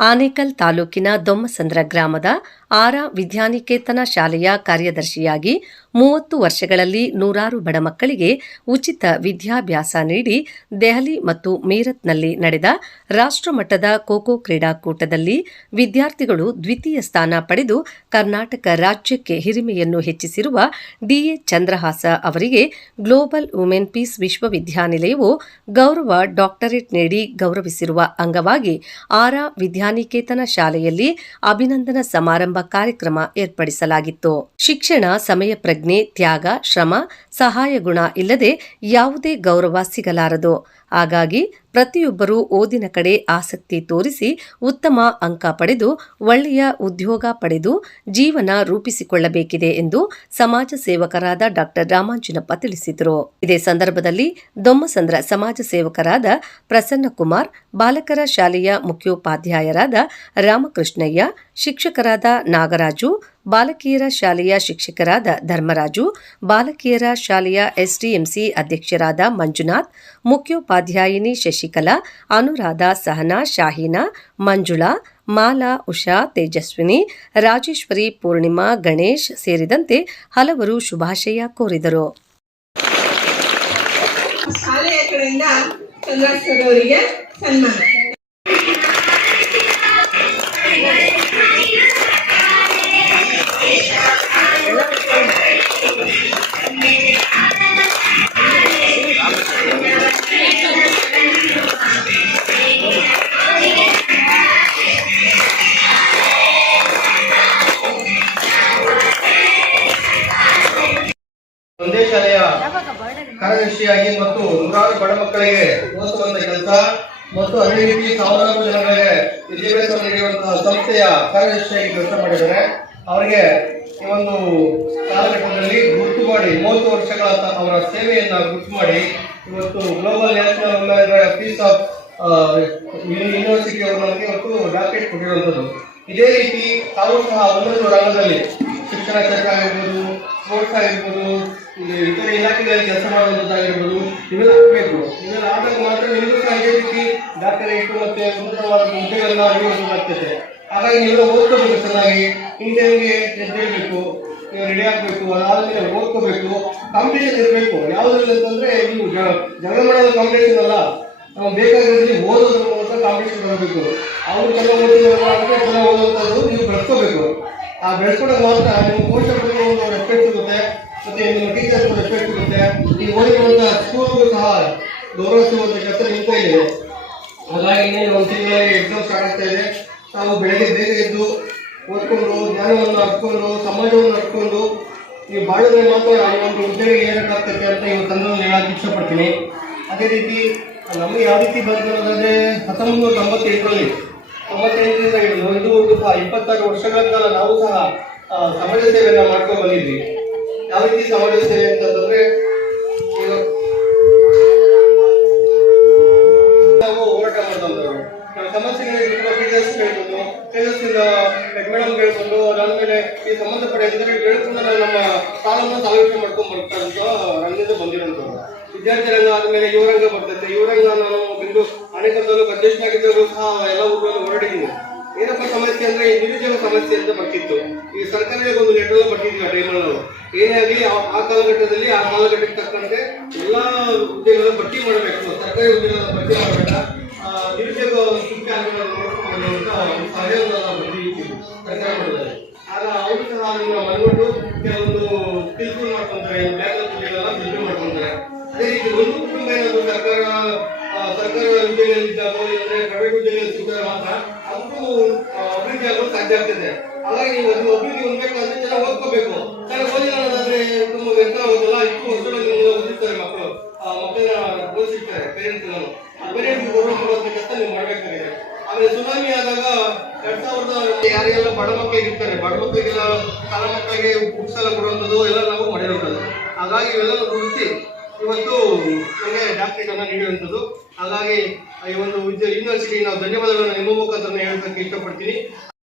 ಆನೇಕಲ್ ತಾಲೂಕಿನ ದೊಮ್ಮಸಂದ್ರ ಗ್ರಾಮದ ಆರ ವಿದ್ಯಾನಿಕೇತನ ಶಾಲೆಯ ಕಾರ್ಯದರ್ಶಿಯಾಗಿ ಮೂವತ್ತು ವರ್ಷಗಳಲ್ಲಿ ನೂರಾರು ಬಡ ಮಕ್ಕಳಿಗೆ ಉಚಿತ ವಿದ್ಯಾಭ್ಯಾಸ ನೀಡಿ ದೆಹಲಿ ಮತ್ತು ಮೀರತ್ನಲ್ಲಿ ನಡೆದ ರಾಷ್ಟ್ರಮಟ್ಟದ ಖೋಖೋ ಕ್ರೀಡಾಕೂಟದಲ್ಲಿ ವಿದ್ಯಾರ್ಥಿಗಳು ದ್ವಿತೀಯ ಸ್ಥಾನ ಪಡೆದು ಕರ್ನಾಟಕ ರಾಜ್ಯಕ್ಕೆ ಹಿರಿಮೆಯನ್ನು ಹೆಚ್ಚಿಸಿರುವ ಡಿಎ ಚಂದ್ರಹಾಸ ಅವರಿಗೆ ಗ್ಲೋಬಲ್ ವುಮೆನ್ ಪೀಸ್ ವಿಶ್ವವಿದ್ಯಾನಿಲಯವು ಗೌರವ ಡಾಕ್ಟರೇಟ್ ನೀಡಿ ಗೌರವಿಸಿರುವ ಅಂಗವಾಗಿ ಆರ ವಿದ್ಯಾನಿಕೇತನ ಶಾಲೆಯಲ್ಲಿ ಅಭಿನಂದನ ಸಮಾರಂಭ ಕಾರ್ಯಕ್ರಮ ಏರ್ಪಡಿಸಲಾಗಿತ್ತು. ಶಿಕ್ಷಣ ಸಮಯ ಪ್ರಜ್ಞೆ ತ್ಯಾಗ ಶ್ರಮ ಸಹಾಯ ಗುಣ ಇಲ್ಲದೆ ಯಾವುದೇ ಗೌರವ ಸಿಗಲಾರದು. ಹಾಗಾಗಿ ಪ್ರತಿಯೊಬ್ಬರೂ ಓದಿನ ಕಡೆ ಆಸಕ್ತಿ ತೋರಿಸಿ ಉತ್ತಮ ಅಂಕ ಪಡೆದು ಒಳ್ಳೆಯ ಉದ್ಯೋಗ ಪಡೆದು ಜೀವನ ರೂಪಿಸಿಕೊಳ್ಳಬೇಕಿದೆ ಎಂದು ಸಮಾಜ ಸೇವಕರಾದ ಡಾ. ರಾಮಾಂಜನಪ್ಪ ತಿಳಿಸಿದರು. ಇದೇ ಸಂದರ್ಭದಲ್ಲಿ ದೊಮ್ಮಸಂದ್ರ ಸಮಾಜ ಸೇವಕರಾದ ಪ್ರಸನ್ನಕುಮಾರ್, ಬಾಲಕರ ಶಾಲೆಯ ಮುಖ್ಯೋಪಾಧ್ಯಾಯರಾದ ರಾಮಕೃಷ್ಣಯ್ಯ, ಶಿಕ್ಷಕರಾದ ನಾಗರಾಜು ಬಾಲಕಿಯರ ಶಾಲೆಯ ಶಿಕ್ಷಕರಾದ ಧರ್ಮರಾಜು, ಬಾಲಕಿಯರ ಶಾಲೆಯ ಎಸ್ಡಿಎಂಸಿ ಅಧ್ಯಕ್ಷರಾದ ಮಂಜುನಾಥ್, ಮುಖ್ಯೋಪಾಧ್ಯಾಯಿನಿ ಶಶಿಕಲಾ, ಅನುರಾಧ ಸಹನಾ, ಶಾಹೀನಾ, ಮಂಜುಳಾ, ಮಾಲಾ, ಉಷಾ, ತೇಜಸ್ವಿನಿ, ರಾಜೇಶ್ವರಿ, ಪೂರ್ಣಿಮಾ, ಗಣೇಶ್ ಸೇರಿದಂತೆ ಹಲವರು ಶುಭಾಶಯ ಕೋರಿದರು. ಸನ್ಮಾನ. ಕಾರ್ಯದರ್ಶಿಯಾಗಿ ಮತ್ತು ನೂರಾರು ಬಡ ಮಕ್ಕಳಿಗೆ ಓದಿಸುವಂತ ಕೆಲಸ ಮತ್ತು ಅದೇ ರೀತಿ ಸಾವಿರಾರು ಜನಗಳಿಗೆ ವಿದ್ಯಾಭ್ಯಾಸ ನೀಡುವಂತಹ ಸಂಸ್ಥೆಯ ಕಾರ್ಯದರ್ಶಿಯಾಗಿ ಕೆಲಸ ಮಾಡಿದ್ದಾರೆ. ಅವರಿಗೆ ಈ ಒಂದು ಕಾಲಘಟ್ಟದಲ್ಲಿ ಗುರುತು ಮಾಡಿ ಮೂವತ್ತು ವರ್ಷಗಳ ಅವರ ಸೇವೆಯನ್ನು ಗುರುತು ಮಾಡಿ ಇವತ್ತು global national peace of university ಅವರು ನಮಗೆ ಇವತ್ತು ಡಾಕ್ಟರೇಟ್ ಕೊಟ್ಟಿರುವಂಥದ್ದು. ಇದೇ ರೀತಿ ತಾವು ಸಹ ಒಂದೊಂದು ರಂಗದಲ್ಲಿ ಶಿಕ್ಷಣ ಕ್ಷೇತ್ರ ಆಗಿರ್ಬೋದು ಸ್ಪೋರ್ಟ್ಸ್ ಆಗಿರ್ಬೋದು ಇತರೆ ಇಲಾಖೆಗಳಲ್ಲಿ ಕೆಲಸ ಮಾಡುವಂಥದ್ದಾಗಿರ್ಬೋದು, ಇವೆಲ್ಲ ಆಗಬೇಕು. ಇವೆಲ್ಲ ಆದಾಗ ಮಾತ್ರ ನಿಮಗೂ ಸಹ ಇದೇ ರೀತಿ ಡಾಕ್ಟರೇಟ್ ಮತ್ತೆ ಉನ್ನತವಾದ ಹುದ್ದೆಗಳನ್ನ ಅಭಿವೃದ್ಧಿಯಾಗ್ತದೆ ಹಾಗಾಗಿ ನೀವೆಲ್ಲ ಓದ್ಕೋಬೇಕು ಚೆನ್ನಾಗಿ. ಹಿಂದೆ ನಿಮಗೆ ಹೇಳಬೇಕು, ನೀವು ರೆಡಿ ಆಗಬೇಕು, ಅದಾದ್ಮೇಲೆ ಓದ್ಕೋಬೇಕು. ಕಾಂಪಿಟೇಷನ್ ಇರಬೇಕು. ಯಾವುದ್ರಲ್ಲಿ ಅಂತಂದ್ರೆ ನೀವು ಜಗಳ ಮಾಡೋದು ಕಾಂಪಿಟೇಷನ್ ಅಲ್ಲ. ನಾವು ಬೇಕಾಗಿರೋದ್ರಲ್ಲಿ ಓದೋದ್ರ ಮೂಲಕ ಕಾಂಪಿಟೇಷನ್ ಬರಬೇಕು ಅವ್ರು ಚೆನ್ನಾಗಿ ಓದಿದ್ರೆ ಚೆನ್ನಾಗಿ ಓದುವಂಥದ್ದು ನೀವು ಬೆಳೆಸ್ಕೋಬೇಕು. ಆ ಬೆಳೆಸ್ಕೊಂಡಾಗ ಮಾತ್ರ ನಿಮ್ಮ ಪೋಷಕರಿಗೆ ಒಂದು ರೆಸ್ಪೆಕ್ಟ್ ಸಿಗುತ್ತೆ ಮತ್ತೆ ನಿಮ್ಮ ಟೀಚರ್ಸ್ ರೆಸ್ಪೆಕ್ಟ್ ನೀವು ಓದಿರುವಂಥ ಸ್ಕೂಲ್ಗೂ ಸಹ ಗೌರವ ಸಿಗುವಂಥ ಕೆಲಸ ನಿಮ್ಮ ಇದೆ. ಹಾಗಾಗಿ ಇನ್ನೇನು ಒಂದು ತಿಂಗಳಲ್ಲಿ ಎಕ್ಸಾಮ್ ಸ್ಟಾರ್ಟ್ ಆಗ್ತಾ ಇದೆ. ನಾವು ಬೆಳಗ್ಗೆ ಬೇಗ ಎದ್ದು ಓದ್ಕೊಂಡು, ಜ್ಞಾನವನ್ನು ಹರ್ಕೊಂಡು ಸಮಾಜವನ್ನು ಹರ್ಕೊಂಡು ನೀವು ಬಾಳಿದ್ರೆ ಮಾತ್ರ ಈ ಒಂದು ಉದ್ಯೋಗ ಏನಾಗ್ತೈತೆ ಅಂತ ಈ ತಂದನ್ನು ಹೇಳಕ್ಕೆ ಇಷ್ಟಪಡ್ತೀನಿ. ಅದೇ ರೀತಿ, ನಮಗೆ ಯಾವ ರೀತಿ ಬಂತು ಅನ್ನೋದಾದ್ರೆ ಹತ್ತೊಂಬತ್ತು ನೂರ ತೊಂಬತ್ತೆಂಟರಲ್ಲಿ, ತೊಂಬತ್ತೆಂಟರಿಂದ ಹಿಡಿದು ಇದುವರೆಗೂ ಸಹ ಇಪ್ಪತ್ತಾರು ವರ್ಷಗಳ ಕಾಲ ನಾವು ಸಹ ಸಮಾಜ ಸೇವೆಯನ್ನು ಮಾಡ್ಕೊಂಡು ಬಂದಿದ್ವಿ. ಯಾವ ರೀತಿ ಸಮಾಜ ಸೇವೆ ಅಂತಂದ್ರೆ ನಮ್ಮ ಕಾಲನ್ನು ಸಾಲೋಚನೆ ಮಾಡ್ಕೊಂಡು ಬರ್ತಾರಂತ ರಂಗದಿಂದ ಬಂದಿರೋಂಥವ್ರು. ವಿದ್ಯಾರ್ಥಿ ರಂಗ ಆದ್ಮೇಲೆ ಯುವರಂಗ ಬರ್ತೈತೆ. ಯುವರಂಗ ನಾನು ಬಿಂದು ಅಣೆಕಟ್ಟಲು ಅಧ್ಯಕ್ಷನಾಗಿದ್ದರೂ ಸಹ ಎಲ್ಲ ಊರುಗಳನ್ನು ಹೊರಡಿದ್ದೀನಿ. ಏನಪ್ಪ ಸಮಸ್ಯೆ ಅಂದ್ರೆ ಈ ನಿರುದ್ಯೋಗ ಸಮಸ್ಯೆ ಅಂತ ಬರ್ತಿತ್ತು. ಈ ಸರ್ಕಾರಕ್ಕೆ ಒಂದು ಲೆಟರ್ ಬರ್ತಿದ್ವಿ ಆ ಟೈಮಲ್ಲಿ ನಾವು ಏನೇ ಆಗಲಿ ಆ ಕಾಲಘಟ್ಟದಲ್ಲಿ, ಆ ಕಾಲಘಟ್ಟಕ್ಕೆ ತಕ್ಕಂತೆ ಎಲ್ಲಾ ಹುದ್ದೆಗಳನ್ನ ಭರ್ತಿ ಮಾಡಬೇಕು. ಸರ್ಕಾರಿ ಹುದ್ದೆಗಳನ್ನ ಭರ್ತಿ ಮಾಡಬೇಕ ನಿರುದ್ಯೋಗ ಸುಖ ಅಂತ ಒಂದು ಅದನ್ನ ಮನಗೊಂಡು ಕೆಲವೊಂದು ತಿಳ್ಕೊಂಡು ಮಾಡ್ಕೊಂತಾರೆ ಹುದ್ದೆಗಳೆಲ್ಲ ತಿಳ್ಕೊಂಡು ಮಾಡ್ಕೊಂತಾರೆ. ಅದೇ ರೀತಿ ಒಂದು ಕುಟುಂಬ ಏನಾದ್ರು ಸರ್ಕಾರ ಸರ್ಕಾರ ಹುದ್ದೆಗಳಿದ್ದಾಗ ಇಲ್ಲಂದ್ರೆ ಪ್ರೈವೇಟ್ ಹುದ್ದೆಗಳಲ್ಲಿ ಸಿಕ್ಕಿದ್ರೆ ಮಾತ್ರ ಅದಕ್ಕೂ ಆ, ಅಭಿವೃದ್ಧಿ ಆಗಲು ಸಾಧ್ಯ ಆಗ್ತದೆ. ಹಾಗಾಗಿ ನೀವು ಅದು ಅಭಿವೃದ್ಧಿ ಹೊಂದಬೇಕಾದ್ರೆ ಚೆನ್ನಾಗಿ ಓದ್ಕೋಬೇಕು. ಆಮೇಲೆ ಸುನಾಮಿ ಆದಾಗ ಎರಡ್ ಸಾವಿರದ ಯಾರಿಗೆಲ್ಲ ಬಡ ಮಕ್ಕಳಿಗೆ ಇರ್ತಾರೆ, ಬಡ ಮಕ್ಕಳಿಗೆಲ್ಲ ಕಾಲ ಮಕ್ಕಳಿಗೆ ಬುಕ್ಸ್ ಎಲ್ಲ ಕೊಡುವಂಥದ್ದು ಎಲ್ಲ ನಾವು ಮಾಡಿರುವಂಥದ್ದು ಹಾಗಾಗಿ ಇವೆಲ್ಲ ಗುರುತಿಸಿ ಇವತ್ತು ನಮಗೆ ಡಾಕ್ಟರೇಟ್ ಅನ್ನ ನೀಡುವಂಥದ್ದು ಹಾಗಾಗಿ ಈ ಒಂದು ಯೂನಿವರ್ಸಿಟಿ ನಾವು ಧನ್ಯವಾದಗಳನ್ನು ನಿಮ್ಮ ಮುಖಾಂತರ ಹೇಳೋದಕ್ಕೆ ಇಷ್ಟಪಡ್ತೀನಿ.